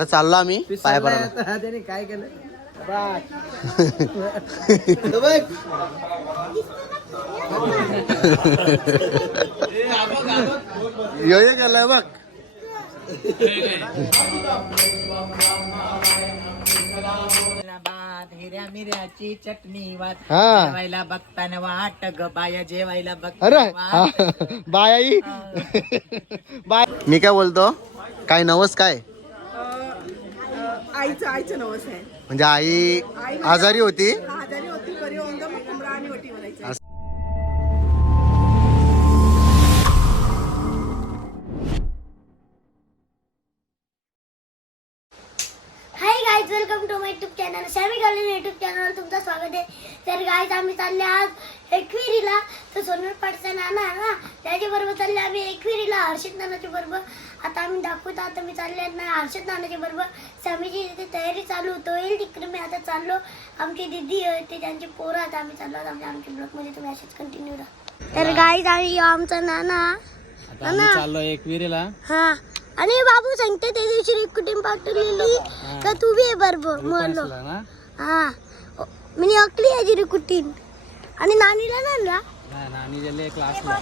आता चाललो आम्ही पाय पडायला. त्याने काय केलं यो केलाय बघ. हिऱ्या मिऱ्याची चटणी वाट हा. जेवायला बघताना वाट ग बाया जेवायला अरे बघताना बाय आई बाय. मी काय बोलतो, काय नवस काय आईचं नवस आहे. म्हणजे आई आजारी होती. आजारी होती, बरी होऊन मग कोंबडा आणि वटी म्हणायचं. Hi guys, welcome to my YouTube channel. Sammy Garden YouTube चॅनलवर तुमचं स्वागत आहे. तर गाईज आम्ही चालले आज एकविरीला. तर सोनर पाटचा नाना आहे ना, त्याच्याबरोबर चालले आम्ही एकविरीला हर्षित नानाच्या बरोबर. आता आम्ही दाखवतो. आता मी चालले ना हर्षित नानाच्या बरोबर. सॅमीची तिथे तयारी चालू होईल तिकडे. मी आता चाललो. आमची दीदी होती, त्यांची पोरं. आता आम्ही चाललो. आमच्या ब्लॉगमध्ये तुम्ही असेच कंटिन्यू राहा. तर गाईज आम्ही आमचा नाना चाललो एकविरीला. हा. आणि बाबू सांगते त्या दिवशी रिक्रुटिंग पाठवलेली तर तू बी बरोबर म्हणलो. हा मी अकली याची रिक्रुटिंग. आणि नानीला ना नानी क्लासला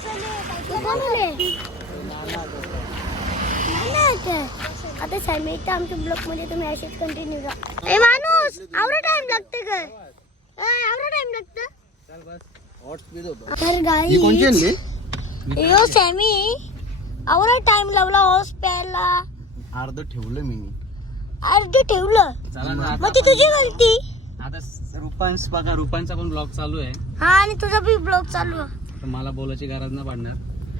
आता सॅमी आमच्या ब्लॉग मध्ये तुम्ही असेच कंटिन्यू करा. ए माणूस आवडा टाइम लागते का? आवडा टाइम लागतं. तर गाई कोणची आणली? यो सॅमी आवडा टाइम लावला हॉस प्यायला. अर्ध ठेवलं मी. अर्ध ठेवलं मग ती तुझी गलती. आता रुपांश बघा, रुपांचा पण ब्लॉग चालू आहे. हा आणि तुझा बी ब्लॉग चालू आहे. तर मला बोलायची गरज नाही पडणार.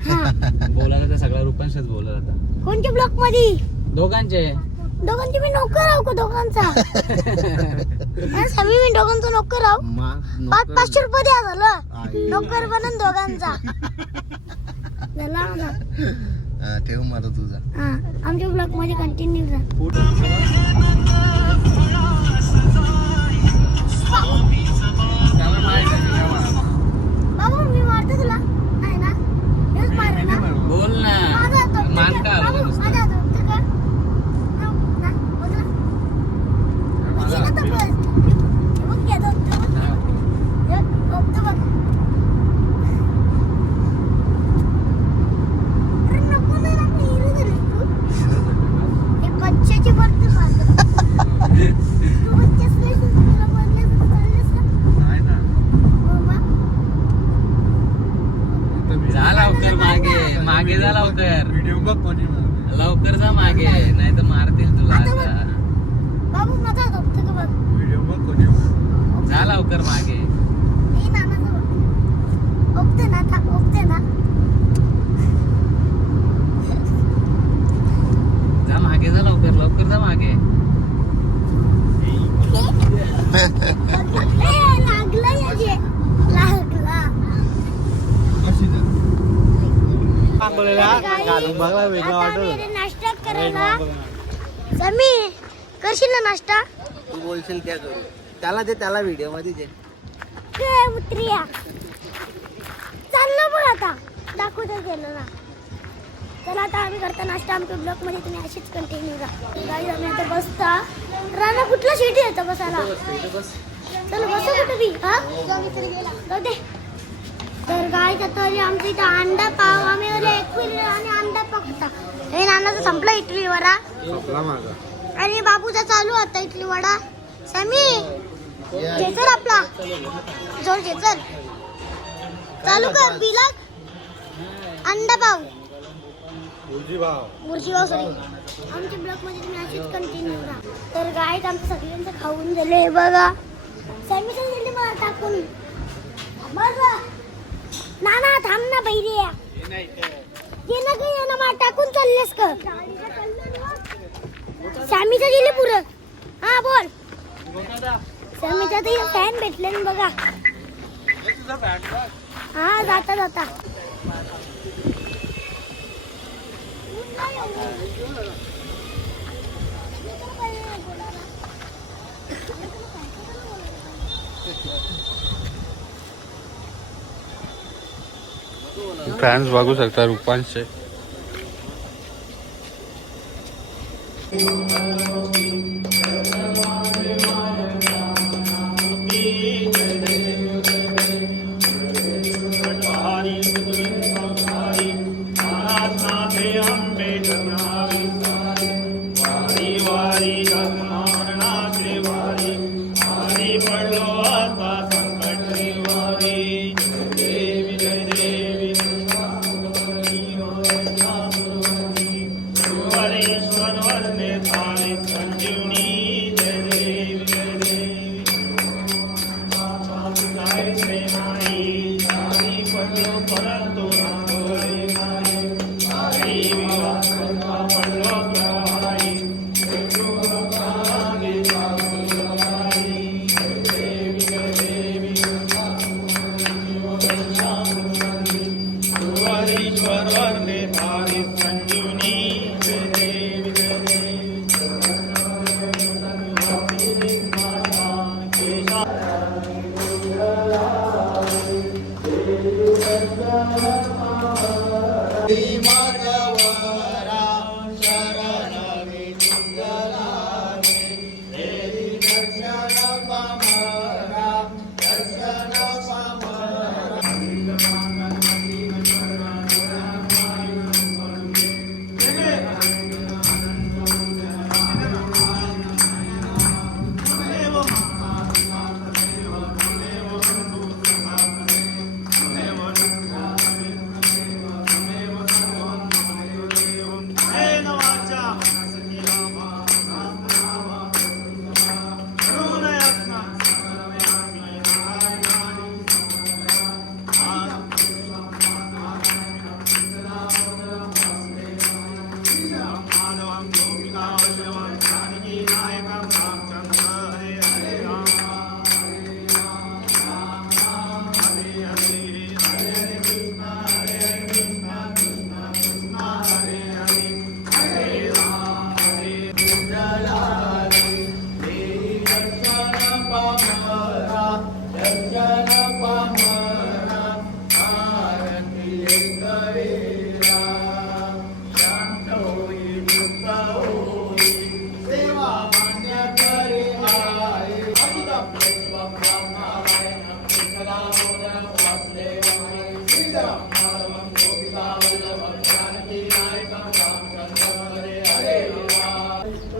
हा. बोलायला तर सगळा रुपांशच बोलत आता. कोणत्या ब्लॉग मध्ये? दोघांचे मी नोकर राहू का दोघांचा? सॅमी मी दोघांचा नोकर राहू. 500 रुपये द्या झालं. नोकर बनन दोघांचा झाला मला. ठेव माझा तुझा. हा आमच्या ब्लॉग मध्ये कंटिन्यू जा. बाबू मी मारतो तुला नाही ना? हेच मारेल ना? बोल ना. माझा हात होतं मान का? का बाबू, नुसतं? माझा हात होतं का? ना, बघा. ये ना तर बस. हे बघ, घेत होतं बघ. हे होतं बघ. अरे नको ना, नको, हिरो झालीस तू. हे कच्च्याची बरं मारतो. तू कच्च्याच नाही, तुला बनलेस तर चाललेस का? हो मग. जा लवकर मागे जा लवकर. व्हिडिओ बघ कोणी लवकर जा मागे, नाही तर मारतील तुला आता आता. बाबू माझा हात होतं का बघ. व्हिडिओ बघ कोणी. जा लवकर मागे. हे नानाचं बघ. ओपते ना आता, ओपते ना. जा मागे, जा लवकर जा मागे. लागला याचे. लागला. नाश्ता करायला. समी करशील ना नाश्ता? तू बोलशील त्या करू. त्याला दे, त्याला व्हिडिओ मध्ये दे. उतरिया चाललो बघ. आता दाखवतो गेलो ना. चला आता आम्ही करता नाश्ता. आमच्या ब्लॉग मध्ये तुम्ही अशीच कंटिन्यू राहा. गाडी आम्ही आता बसता. राणा कुठला सीट येतं बसायला? चल बसू कुठं बी. हा जाऊ दे. तर गाय आता आमच्या इथं अंडा पाव. आम्ही एकविरी आणि अंडा पाव खाता. हे नानाचं संपलं इडली वडा. आणि बाबूचा चालू आता इडली वडा. सॅमी चल आपला जोर चल चालू कर. बिलक अंडा पाव मुर्जी भाव सॉरी. आमच्या ब्लॉग मध्ये तुम्ही अशीच कंटिन्यू राहा. तर गाय आमचं सगळ्यांचं खाऊन झाले बघा. सॅमीचं दिली मला टाकून. नाना थांब ना बैरी. ये ना काही ना मला टाकून चाललेस का? सॅमीचं दिली पुरं. हा बोल. सॅमीचा तर फॅन भेटले ना बघा. हा जाता जाता. फॅन्स बघू शकता रुपांशचे.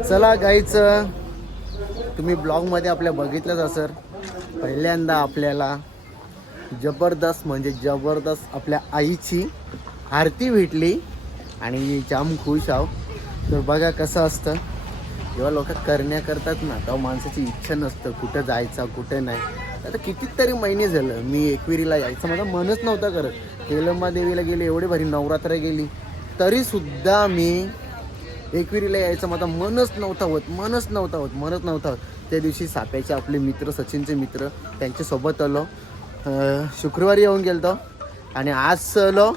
चला गाईच, तुम्ही ब्लॉगमध्ये आपल्या बघितलंच असेल, पहिल्यांदा आपल्याला जबरदस्त म्हणजे जबरदस्त आपल्या आईची आरती भेटली आणि जाम खुश आहो. तर बघा कसं असतं, जेव्हा लोक करण्या करतात ना तेव्हा माणसाची इच्छा नसतं कुठं जायचं कुठं नाही. आता कितीतरी महिने झालं मी एकविरीला यायचं माझं मनच नव्हतं करत. केलंबा देवीला गेले, एवढे भारी नवरात्र गेली, तरीसुद्धा मी एकविरीला यायचं माझा मनच नव्हता होत. त्या दिवशी साप्याचे आपले मित्र, सचिनचे मित्र, त्यांच्यासोबत आलो. शुक्रवारी येऊन गेलतो आणि आज आलो.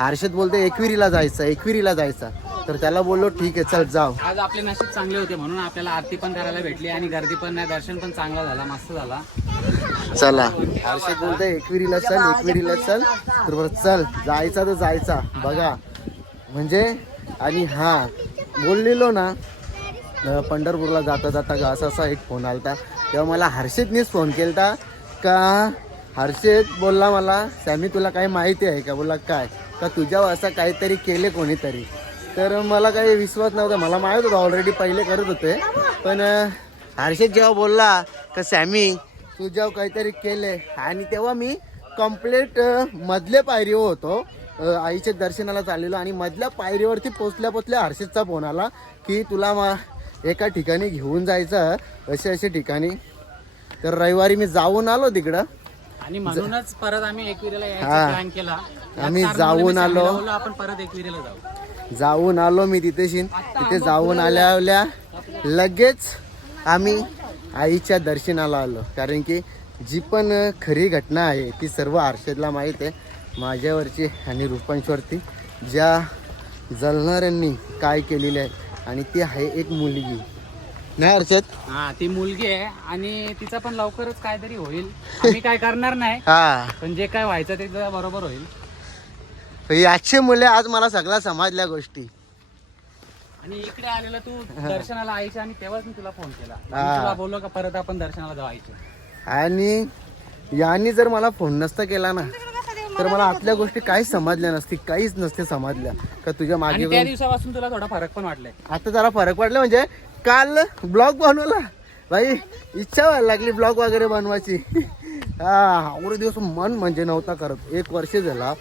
हर्षद बोलतो एकविरीला जायचं, तर त्याला बोललो ठीक आहे चल जाऊ. आज आपले नशीब चांगले होते म्हणून आपल्याला आरती पण करायला भेटली आणि गर्दी पण नाही, दर्शन पण चांगला झाला, मस्त झाला. चला हर्षद बोलतो एकविरीला चल, तर बरं चल जायचा तर जायचा बघा म्हणजे. आणि हा बोललेलो ना पंढरपूरला जाता असा एक फोन आलता, तेव्हा मला हर्षदनेच फोन केलता का हर्षद बोलला मला सॅमी तुला काही माहिती आहे का. बोलला काय का तुझ्यावर असं काहीतरी केले कोणीतरी. तर मला काही विश्वास नव्हता, मला माहीत होतं ऑलरेडी पहिले करत होते. पण हर्षद जेव्हा बोलला का सॅमी तुझ्यावर काहीतरी केले, आणि तेव्हा मी कंप्लीट मधल्या पायरीवर होतो, आईच्या दर्शनाला चाललेलो आणि मधल्या पायरीवरती पोचल्या हर्षदचा फोन आला की तुला एका ठिकाणी घेऊन जायचं असे ठिकाणी. तर रविवारी मी जाऊन आलो तिकडं आणि म्हणूनच परत आम्ही एकविरीला यायचा प्लॅन केला. आम्ही जाऊन आलो, आपण परत एकविरीला जाऊन आलो मी तिथे जाऊन आल्या लगेच आम्ही आईच्या दर्शनाला आलो. कारण की जी पण खरी घटना आहे ती सर्व हर्षदला माहीत आहे, माझ्यावरची आणि रूपांशवरती ज्या जळणाऱ्यांनी काय केलेले आहे. आणि ती आहे एक मुलगी नाही हर्षद. हा ती मुलगी आहे आणि तिचा पण लवकरच काहीतरी होईल. आम्ही काय करणार नाही, पण जे काय व्हायचं ते बरोबर होईल. याची मुले आज मला सगळ्या समजल्या गोष्टी. आणि इकडे आलेला तू दर्शनाला आईच्या आणि तेव्हाच मी तुला फोन केला, तुला बोललो का परत आपण दर्शनाला जायचं. आणि यांनी जर मला फोन नसता केला ना तर मला आतल्या गोष्टी काहीच नसते समजल्या का तुझ्या मागे. त्या दिवसापासून तुला थोडा फरक पण वाटलाय. आता जरा फरक वाटला म्हणजे काल ब्लॉग बनवला भाई, इच्छा व्हायला लागली ब्लॉग वगैरे बनवायची. एवढे दिवस मन म्हणजे नव्हता करत, 1 वर्ष झाला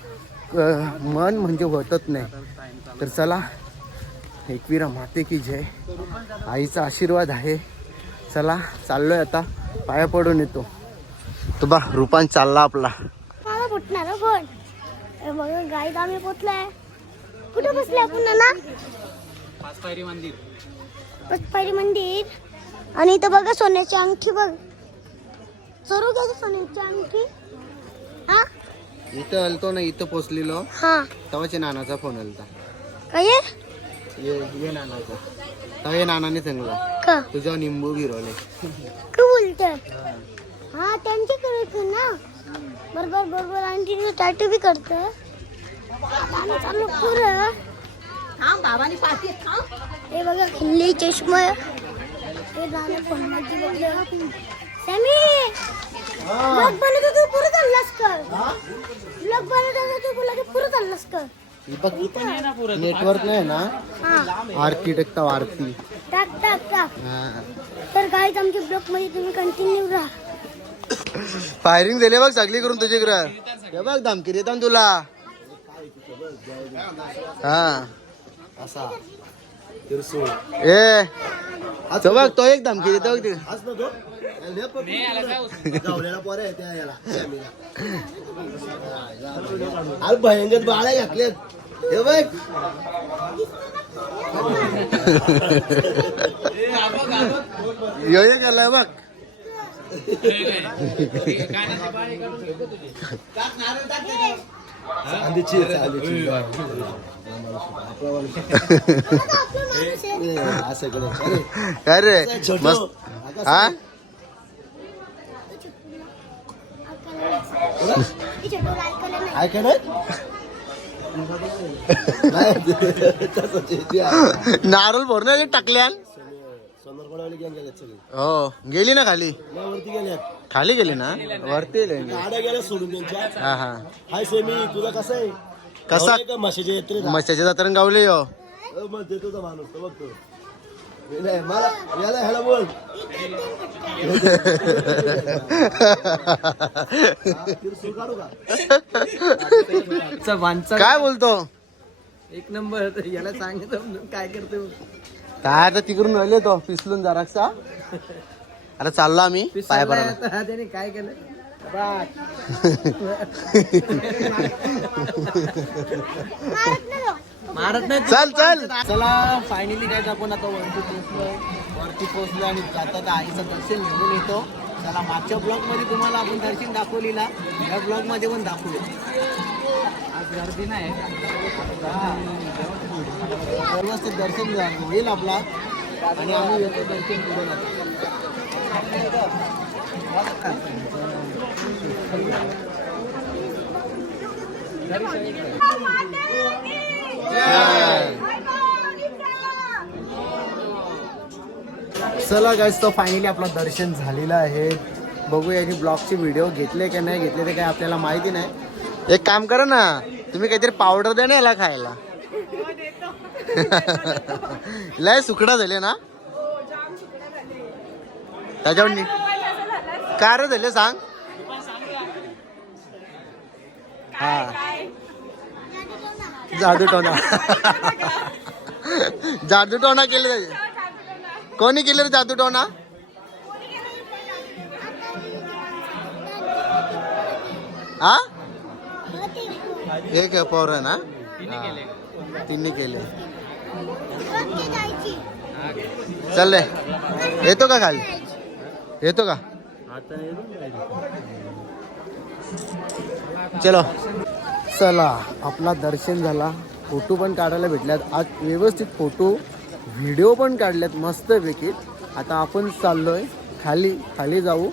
मन म्हणजे होतच नाही. तर चला एकविरा माते की जय, आईचा आशीर्वाद आहे. चला चाललोय आता, पाया पडून येतो. तो बा रूपान चालला आपला. मला फुटणार कोण बघा गाईत आम्ही पोचलाय. कुठे बसले आपण ना? पाचपायरी मंदिर. आणि इथं बघा सोन्याची अंगठी बघ, चोरू घ्या सोन्याची अंगठी. हा इथं आलतो ना, इथं पोचलेलो हा तेव्हाच्या नानाचा फोन आलता. काय ये नानाचा तेव्हा नानाने सांगला का तुझ्या निंबू गिरवले. काय बोलतात? हा त्यांच्याकडे ना, बरोबर. आणि तिने टॅटू बी करते. चालू पुरं बाबांनी पाठी हे बघा खिल्ली चष्मा. हे गाणं फोनमध्ये बघलं. सॅमी ब्लॉग बनवतो तू पुरं चाललास कर. ब्लॉग बनवतो तू बोला की पुरं चाललास कर. नेटवर्क नाही ना, आरती टाकता आरती टाक. तर गाईज आमच्या ब्लॉग मध्ये तुम्ही कंटिन्यू राहा. फायरिंग झाले बघ सगळी करून तुझ्याकडं. हे बघ धमकी देतात तुला. हा असा ए तो बघ तो एक धमकी देतो बघ. अरे भयंकर बाळा घातले हे बघ. योजना केलाय बघ. अरे मस्त हा नारळ भरून टाकल्या. हो गेली ना खाली गेली ना वरती. हा हा हाय सेमी, तुला कसं आहे? कसा म्हशीच्या यात्रेत मशाच्या जात्रेन गावले. हो म्हणते तुझा माणूस तो बघतो. मला याला ह्याला बोल काढू का काय बोलतो एक नंबर याला सांगितलं काय करतो काय आता तिकडून राहिले तो पिसलून जरासा. आता चाललो आम्ही पाय पडायला. त्याने काय केलं मारत नाही चल चल चला फायनली काय आपण आता वरती पोहोचलो आणि जातात आईचं दर्शन घेऊन येतो. चला मागच्या ब्लॉग मध्ये तुम्हाला आपण दर्शन दाखवलेला या ब्लॉग मध्ये पण दाखवूया. आज गर्दी नाही. व्यवस्थित दर्शन होईल आपला आणि आम्ही येतो दर्शन पुढे जातो. चला गाईस तो फायनली आपलं दर्शन झालेलं आहे. बघूया यांनी ब्लॉगचे व्हिडिओ घेतले की नाही घेतले ते काय आपल्याला माहिती नाही. एक काम करा ना तुम्ही काहीतरी पावडर द्या ना याला खायला. लय सुकडा झाले ना त्याच्यावर काय रे झाले सांग. हा जादूटोना जादूटोना केले त्याचे. कोणी केले रे जादूटोना. हा एक पोर ना तिन्ही केले. चल रे येतो का खाली येतो का. चलो चला आपला दर्शन झाला. फोटो पण काढायला भेटल्यात आज व्यवस्थित फोटो व्हिडिओ पण काढल्यात मस्त पैकी. आता आपण चाललोय खाली खाली जाऊ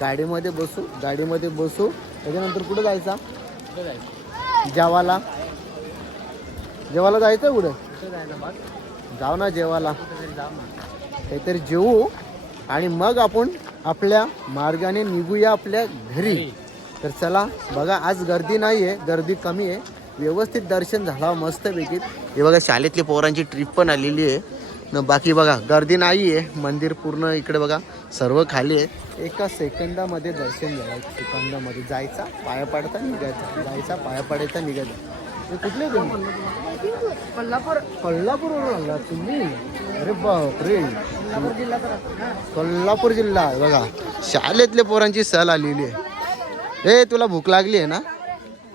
गाडीमध्ये बसू त्याच्यानंतर कुठं जायचा जेवायला जायचं कुठं जाऊ ना जेवायला काहीतरी जेवू आणि मग आपण आपल्या मार्गाने निघूया आपल्या घरी. तर चला बघा आज गर्दी नाही आहे गर्दी कमी आहे. व्यवस्थित दर्शन झालं मस्तपैकी. हे बघा शाळेतली पोरांची ट्रिप पण आलेली आहे न बाकी बघा गर्दी नाही आहे. मंदिर पूर्ण इकडे बघा सर्व खाली आहे. एका सेकंदामध्ये दर्शन झालं. सेकंदामध्ये जायचा पाया पाडता निघायचा जायचा पाया पाडायचा निघायचा. हे कुठले तुम्ही कोल्हापूरवरून आला तुम्ही. अरे बापरे कोल्हापूर जिल्हा बघा शाळेतल्या पोरांची सहल आलेली आहे. ए तुला भूक लागली आहे ना.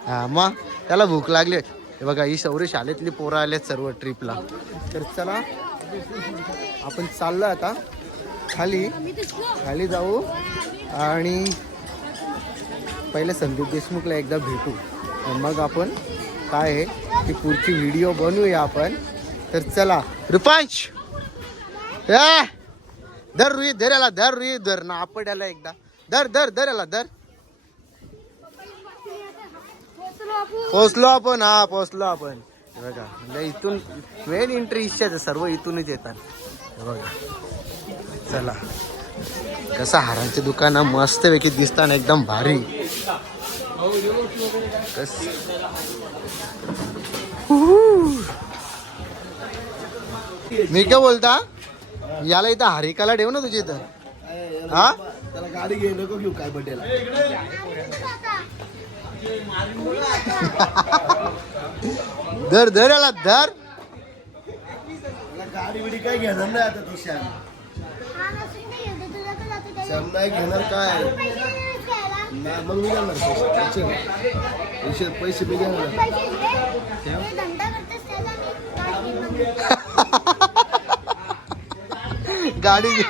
हा मग त्याला भूक लागली आहे. हे बघा ही सौरी शाळेतली पोरं आलेत सर्व ट्रिपला. तर चला आपण चाललो आता खाली जाऊ आणि पहिले संदीप देशमुखला एकदा भेटू मग आपण काय आहे ती पुढची व्हिडिओ बनवूया आपण. तर चला रुपांश धर रुई धर याला धर रुई धर ना आपण याला एकदा धर धर धर याला धर. पोचलो आपण हा पोचलो आपण. बघा म्हणजे इथून मेन एंट्री इच्छाच सर्व इथूनच येतात. बघा चला कसं हारांचे दुकान मस्त पैकी दिसताना एकदम भारी. मी काय बोलता याला इथं हारिकाला ठेव ना तुझ्या इथं. हा त्याला गाडी घे नको घेऊ काय बड्डेला. धर धर याला धर. गाडी बिडी काय घेणार नाही आता तू श्याम नाही घेणार काय मग मी जाणार पैसे मी देणार. गाडी घे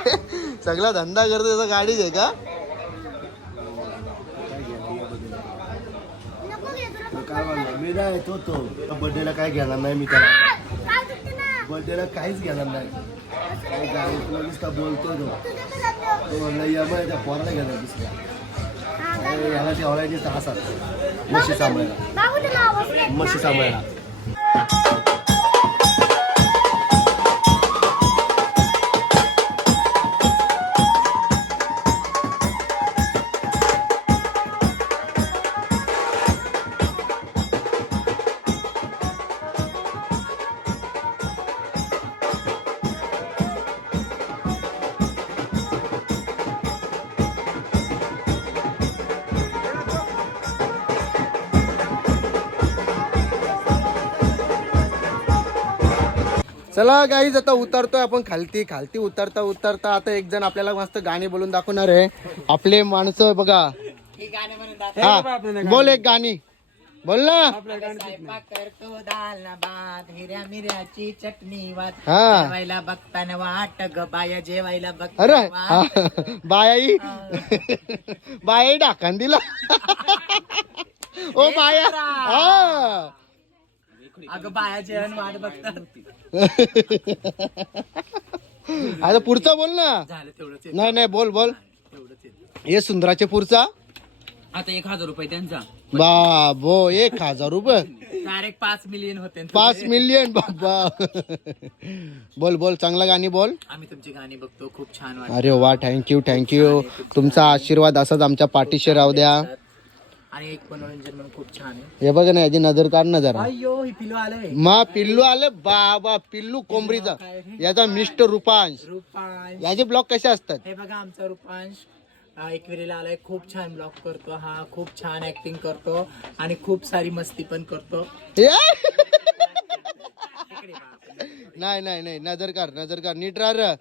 सगळा धंदा करतो त्याचा गाडी घे का. काय म्हणलं मी नाही तो बर्थडेला काय घेणार नाही मी त्याला. बर्थडेला काहीच घेणार नाही. काय गाडी तुला नुसता बोलतो तो म्हणलं या मग त्या पोराला घेणार दुसऱ्या याला ते ऑनलाईन तासात म्हशी सांभाळायला. चला गाईज आता उतरतोय आपण खालती उतरता आता एक जण आपल्याला मस्त गाणी बोलून दाखवणार आहे. आपले माणसं बघा. हा बोल एक गाणी बोल ना. स्वयंपाक करतो दाल ना भात, हिऱ्या मिऱ्याची चटणी वाट, हा. जेवायला बघताना वाट ग बाया, जेवायला अरे बघताना हा. बायाई बायाई डाकान दिला. ओ बाया हा. अगं बाया जेवण वाट बघतात. आता पुढचा बोल ना. झालं तेवढंच नाही बोल तेवढंच हे सुंदराचे पुढचा. आता 1000 रुपये त्यांचा बाबो 1000 रुपये डायरेक्ट 5 मिलियन होते. 5 मिलियन बाबा. बोल चांगला गाणी बोल. आम्ही तुमची गाणी बघतो, खूप छान वाटतं. अरे वा थँक्यू तुमचा आशीर्वाद असाच आमच्या पाठीशी राहू द्या. आणि एक मनोरंजन म्हणून खूप छान आहे. हे बघ ना याची नजर काढ ना जरा. अय्यो ही पिलो आलंय. मा पिल्लू आले बाबा पिल्लू कोंबडीचा. याचा मिस्टर रुपांश. रुपांश याचे ब्लॉग कसे असतात. हे बघा आमचा रुपांश एकविरीला आलाय. खूप छान ब्लॉग करतो हा, खूप छान ऍक्टिंग करतो आणि खूप सारी मस्ती पण करतो. नाही नजर कर नीट राह.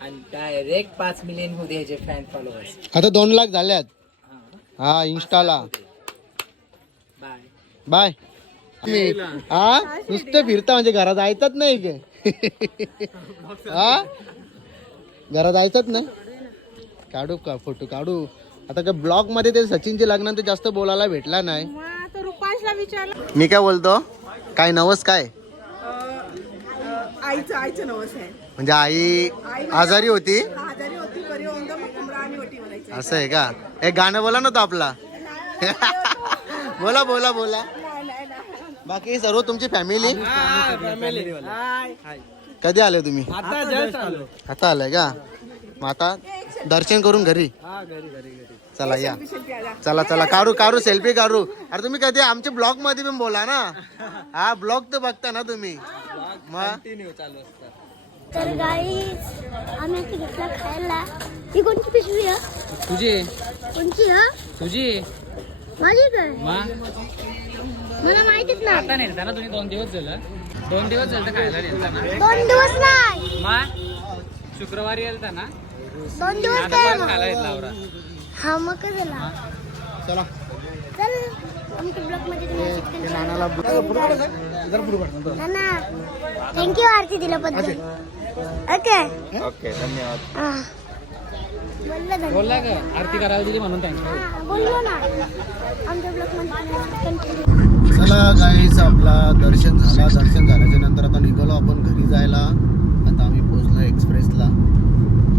आणि डायरेक्ट 5 मिलियन होते ह्याचे फॅन फॉलोअर्स. आता 2 लाख झाल्यात. हा इंस्टाला. Bye bye. हा नुसतं फिरता म्हणजे घरात जायचंच नाही के. हा घरात जायचंच नाही. काढू का फोटो काढू. आता काय ब्लॉग मध्ये ते सचिनच्या लग्नात जास्त बोलायला भेटला नाही. मी काय बोलतो काय नवस काय आईचं नवस आहे. म्हणजे आई आजारी होती आजारी होती, बरी होऊन मग कोंबडा आणि वटी म्हणायचं. असं आहे का. एक गाणं बोला ना तो आपला. बोला बाकी सर्व तुमची फॅमिली कधी आले तुम्ही. आता आलाय का. मग आता दर्शन करून घरी. चला या चला काढू सेल्फी काढू. अरे तुम्ही कधी आमच्या ब्लॉग मध्ये पण बोला ना. हा ब्लॉग तर बघता ना तुम्ही. मग तर गाईज आम्ही आता घेतला खायला. ही कोणती पिशवी आहे. तुझी कोणची आहे. तुझी माझी काय मग मला माहितीच नाही. आता नेलता ना तुम्ही 2 दिवस झालं. 2 दिवस झालं तर खायला नेलता ना. 2 दिवस नाही. मग शुक्रवारी येलता ना. 2 दिवस आता काय परत मग. खायला येतला आवरा. हा मग काय झाला. चला चल आमच्या ब्लॉग मध्ये तुम्ही नानाला नाना थँक्यू आरती दिल्याबद्दल. ओके धन्यवाद. बोलला का आरती करायला दिली म्हणून थँक्यू. बोललो ना आमच्या ब्लॉग मध्ये कंटिन्यू. चला गाईस आपला दर्शन झाल्याच्या नंतर आता निघालो आपण घरी जायला. आता आम्ही पोहोचलो एक्सप्रेसला.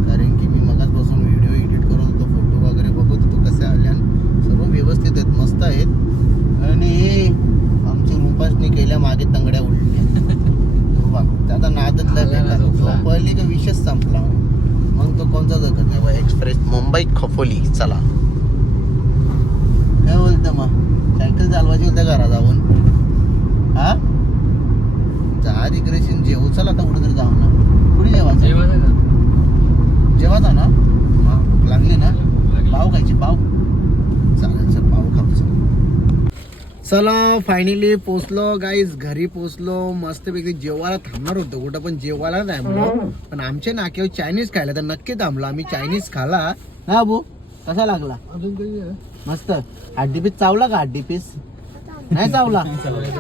कारण की मी मगाच बसून व्हिडिओ एडिट करत होतो, फोटो वगैरे बघत होतो कसे आल्या. सर्व व्यवस्थित आहेत, मस्त आहेत. आणि आमची रुपासने केल्या मागे तंगड्या उलटल्या. त्याचा नादच लागला. पहिली का विषयच संपला. मग तो कोणता जगत नाही बा. एक्सप्रेस मुंबई खोपोली. चला काय बोलतं मग सायकल चालवायची होत्या घरा जाऊन. हा जा तिकडे जेवू. चल आता कुठे तरी जाऊ ना. कुठे जेवायचं. जेवायचा ना. भूक लागली ना. पाव खायची. पाव चालेल सर पाव खायचं. चला फायनली पोचलो गाईज. घरी पोचलो. मस्तपैकी जेवायला थांबणार होतो कुठं पण जेवायला नाही म्हणून. पण आमच्या नाक्यावर चायनीज खायला तर नक्की थांबलो आम्ही. चायनीज खाला. हा भाऊ कसा लागला. मस्त. हड्डी पीस चावला का. हड्डी पीस नाही चावला.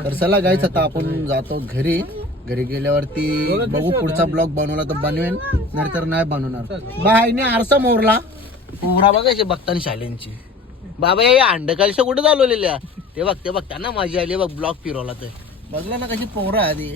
तर चला गाईज आता आपण जातो घरी. घरी गेल्यावरती बघू पुढचा ब्लॉग बनवला तर बनवेन, नाहीतर नाही बनवणार. बाईने आरसा मोरला. पोरा बघायचे बघताना शालेंची. बाबा या अंड कलशा कुठे चालवलेल्या. ते बघ त्यांना माझी आली बघ ब्लॉग फिरवला. तर बघला ना कशी पोरं आधी.